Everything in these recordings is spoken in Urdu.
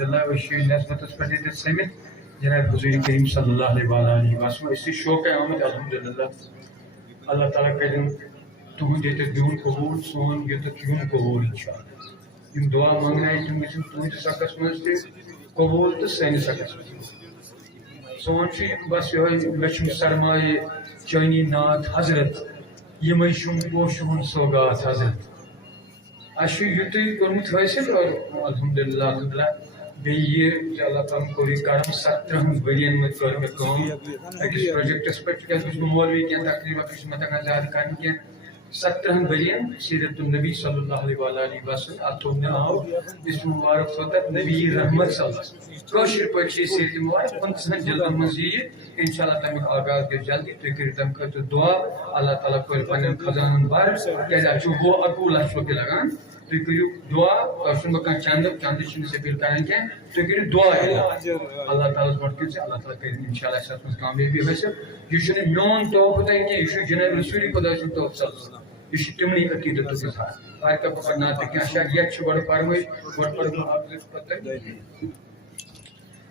الحمدللہ وشی نسبت پر یہ سمت جناب حضور کریم صلی اللہ علیہ وسلم اسی شوق ہے آمد الحمدللہ اللہ تعالیٰ کریں تہد یہ دیون قبول سون یہ یون قبول انشاءاللہ یم دعا مانگنا تم گھن تہندس سکس مز قبول تو سانس سکس مز سون بس یہ لچھم سرمایہ چانی نات حضرت یم پوشون سوگات حضرت اچھا یوت کورمت حاصل اور الحمدللہ الحمدللہ بیٚیہِ اللہ تعالیٰ کوٚر یہِ کرم 17 ؤرین منٛز کٔر مےٚ کٲم أکِس پروجیکٹس پٮ۪ٹھ تِکیٛازِ بہٕ چھُس مولوی کینٛہہ تقریٖبا چھُس مےٚ تگان زیادٕ کرٕنۍ کینٛہہ 17 ؤرین سیرت النبی صلی اللہ علیہ وسلم اتھ تھوٚو مےٚ ناو اسم مبارک تھوٚو تتھ نبی رحمت صلی اللہ علیہ وسلم کٲشِر پٲٹھۍ چھِ سیرت مبارک 15 جلدن منٛز یِیہِ انشاءاللہ تمیُک آغاز گژھِ جلدی تُہۍ کٔرِو تمہِ خٲطرٕ دعا اللہ تعالیٰ کٔرِ پننٮ۪ن خزانن بر کیٛازِ اتھ چھُ 20 لچھ رۄپیہِ لگان تُہۍ کٔرِو دعا تۄہہِ چھُنہٕ بہٕ کانٛہہ چندٕ چھِنہٕ أسۍ أپیٖل کران کینٛہہ تُہۍ کٔرِو دعا اللہ تعالیٰ برونٛٹھ کٔرِو اللہ تعالیٰ کٔرِن انشاءاللہ اَسہِ اتھ منٛز کامیٲبی حٲصِل یہِ چھُنہٕ میون تحفہٕ تۄہہِ کینٛہہ یہِ چھُ جناب رسول خۄدا سُنٛد تحفہٕ صلی اللہ علیہ وسلم یہ تمنی عقیدت اظہار ہر کا پکڑنا کیا شاید بڑ فرمائی بڑ پتہ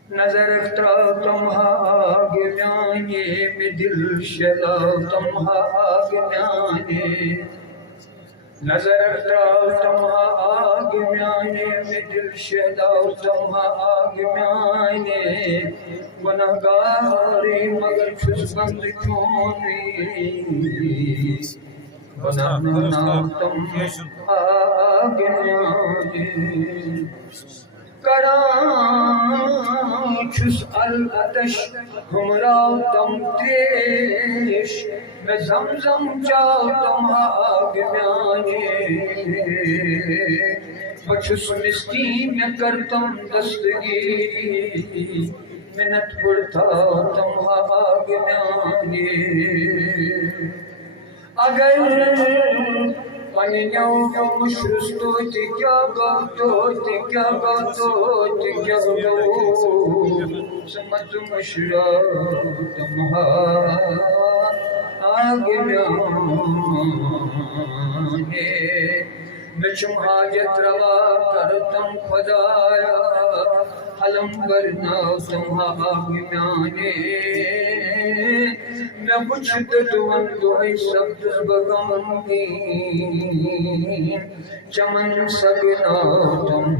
نظر اختراع تمہا آگے میانے میں دل شلا تمہا آگے میانے نظر اختراع تمہا آگے میانے میں دل شلا تمہا آگے میانے گناہگاری مگر چھس بند کیوں نہیں تم آگے کران چھس العطش ہمراہ تم تریش میں زمزم چاہ تم آگے میانے بچھس مسکین میں کرتم دستگیری منت پڑتا تم آگے میانے اگر پنیوں مشرس تو کیا گو سمت مشرا تمہا آگے میانے بچم حاجت روا کرتم خدایا حلم برنا تمہا آگے میانے میں بچھت دوان دوئی سبز بغم کی چمن سگنا تم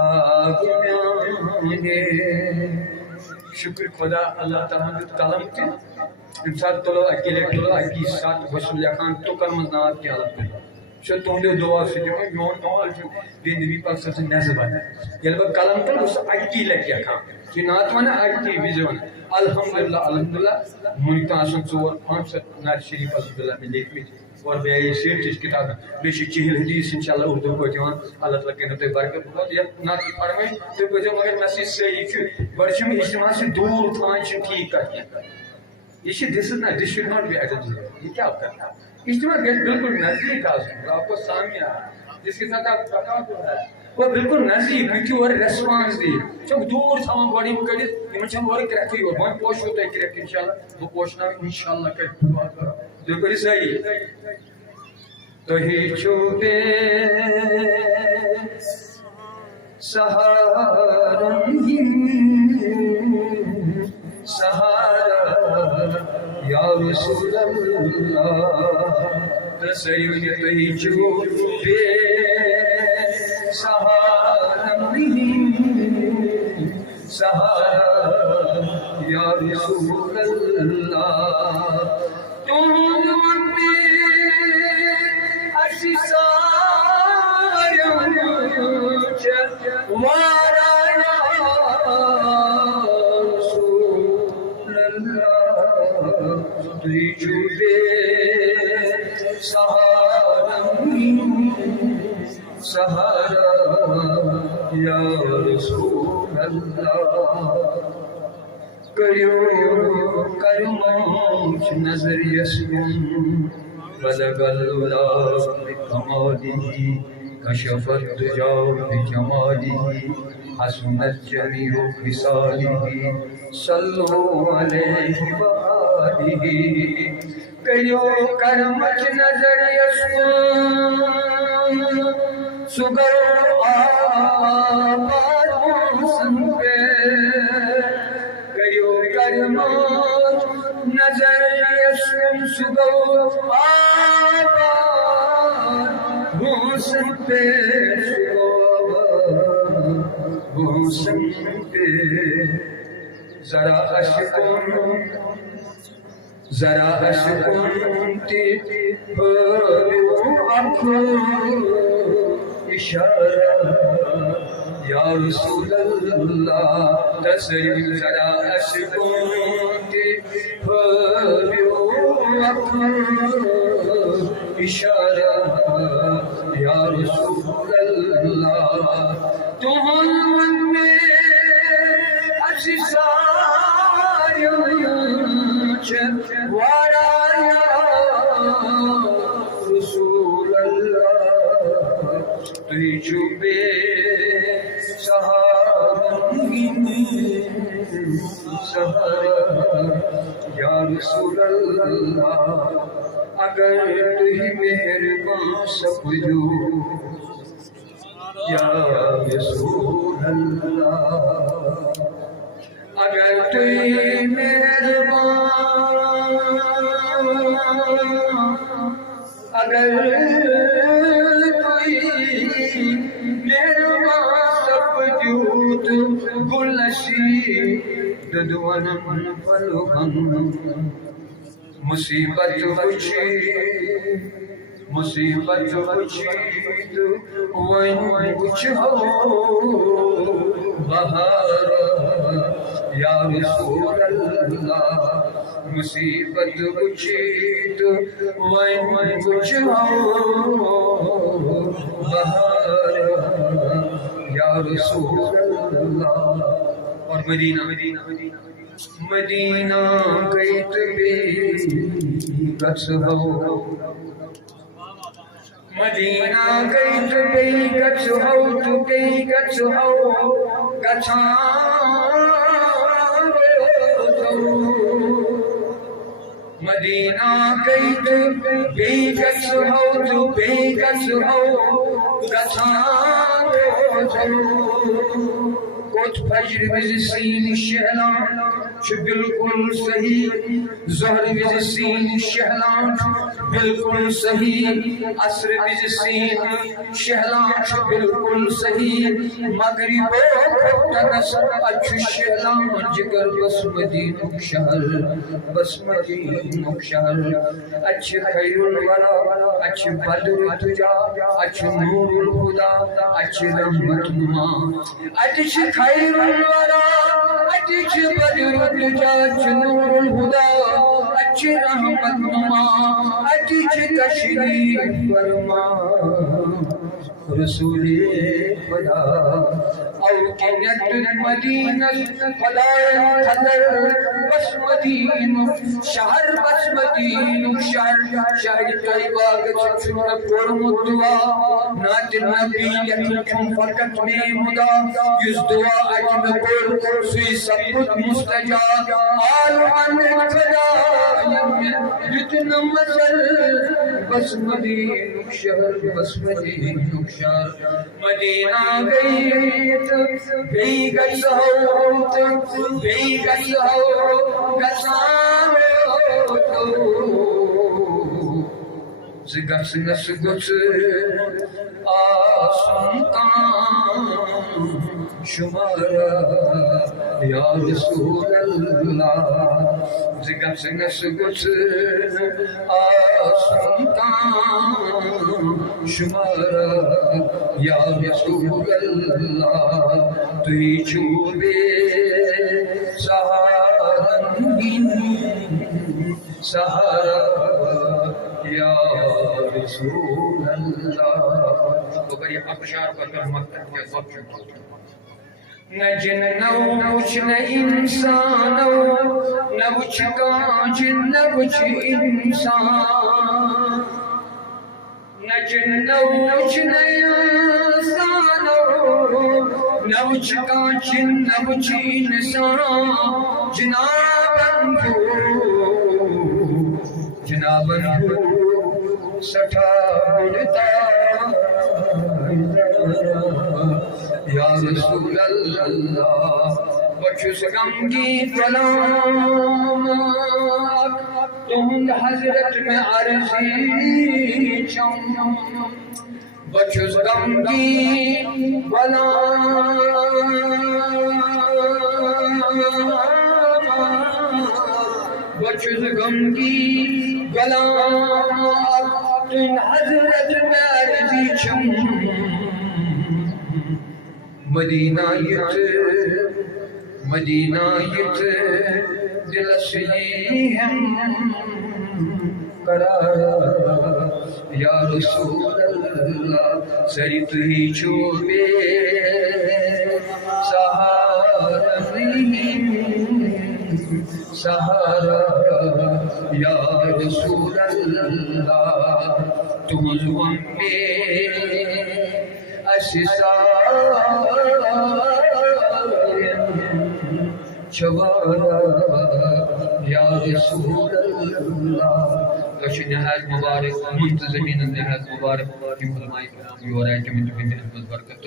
آگے میانے شکر خدا اللہ تعالیٰ قلم کے انسان تلو اکیلے تلو اکی ساتھ غسل لکھان تو کلمہ نات کی حالت کرو شو تہندو دعا سۭتۍ میون مول چھُ بیٚیہِ نبی پاک صلی اللہ علیہ وسلم نٮ۪صبت ییٚلہِ بہٕ قلم تُلہٕ بہٕ چھُس اکی لٹہِ لیکھان یہِ نعت وَنان اکی وِزِ وَنان الحمدللہ الحمدللہ وٕنیُک تام آسن 400-500 نعت شریف الحمدللہ مےٚ لیکھمٕتۍ اور بیٚیہِ سیرتٕچ کِتاب بیٚیہِ چھِ چہل حدیث انشاءاللہ اردو پٲٹھۍ یِوان اللہ تعالیٰ کٔرِنو تۄہہِ برکت یتھ نعتٕچ فرمٲیش تُہۍ بوٗزِو مگر مےٚ سۭتۍ صحیح چھُ گۄڈٕ چھِ مےٚ اجتماع سۭتۍ دوٗر تھاوان چھِنہٕ ٹھیٖک کتھ کینٛہہ یہ this is not this should not be attend یہ کیا کرنا اجتماع بالکل نزدیک آسن آپ کو سامنے جس کے ساتھ آپ تقاض ہو رہا ہے وہ بالکل نزدیک ہیٚکِو اور ریسپانس دی چھم دوٗر تھاوان گۄڈٕ یِم کٔڑِتھ یِمن چھم اورٕ کرٛٮ۪کھٕے یوت وۄنۍ پوشو تۄہہِ کرٛٮ۪کھ انشاءاللہ بہٕ پوشناو انشاءاللہ کَرِ دعا کرو تُہۍ کٔرِو صحیح تُہی چھِو بے سہارن سہارا یا رسول اللہ سیون تہی چھو بے سہارا سہارا یا رسول اللہ تم میں اسی سارا وارا تُہۍ چھِو بے سہارا سہارا یا رسول اللہ کریو کرموش نظر یسکن بلغ العلا بکمالہ کشف الدجا بجمالہ حسن الجمیع خصالہ صلو علیہ وآلہ کریو کرمچ نظر یسکن سگر آباد پہ کریو کرمات نظر یسم سگو آباد بوسن پہ سگو بوسن پہ ذرا اشکن تی اشارہ یا رسول اللہ تسلیم ذرا اشکن تی اشارہ یا رسول اللہ تمہن من میں اچھی ورایا رسول اللہ تُوی چوبے سہارنگین سہارا یا رسول اللہ اگر تُوی مہربان سمجھو یا رسول اللہ اگر تُوی مہربان اگر تُوی مہربان سمجھو گلشی ددونم پلوہم مصیبت بچی تو وین کچھ ہو بہار یا رسول اللہ مصیبت بچی تو وین کچھ ہو بہار یا رسول اللہ اور مدینہ گئیت بھی گس ہو مدینہ گئیت بھی گس ہو تو بھی گس ہو گچھان مدینہ گئیت بھی گس ہو تو بھی گس ہو گچھان کوت فجر وز سین شہلان چھ بالکل صحیح ظہر وز سین شہلان بالکل صحیح عصر وز سین شہلان چھ بالکل صحیح مغرب کھٹنس اچھ شہلان جگر بسمتی نکشہر اچھ خیر الورا اچھ بدر تجا اچھ نور الہدا اچھ رحمت نما اچھ خیر الورا اچھ بدر تجا اچھ نور الہدا اچھ رحمت نما اچھ تشریف فرما رسول خدا او کنت مدینہ خدای خدر بس مدینہ شہر بس مدینہ شہر طیبہ گچھن پرمت دعا نات نبی یکن فقط میں مدا یز دعا اجن پر سوی سبت مستجاب آل من خدا جتن مزل بس مدینہ شہر بس مدینہ شہر مدینہ گئیت بھی گس ہو بھی گس ہو گسان ہو زگس گس گس آسنتان شمارا یا رسول اللہ زگس گس گس آسنتان شمارا یا رسول اللہ تُوی چوبے سہارنگین سہارا یا رسول اللہ تو بڑی ابشار پر رحمت ہے سب چکا نہ جن نہ کچھ نہ انسان نہ کچھ کانچ نہ کچھ انسان نہ جن نہ کچھ نہ انسان نہ کچھ کانچ نہ کچھ انسان جنابندو سٹھا بڑھتا یا رسول اللہ بچس غمگین غلام تہند حضرت میں عرضی چم بچس غمگین غلام بچس غمگین غلام تہند حضرت میں عرضی چم مدینہ یت دلس ہم قرار یا رسول اللہ سریت ہی چوبے سہارا یا رسول اللہ تم زبان پہ چوارا یا رسول اللہ کشی نہایت مبارک منتظمین نہایت مبارک کی علماء کرام یور آئے کہ من برکت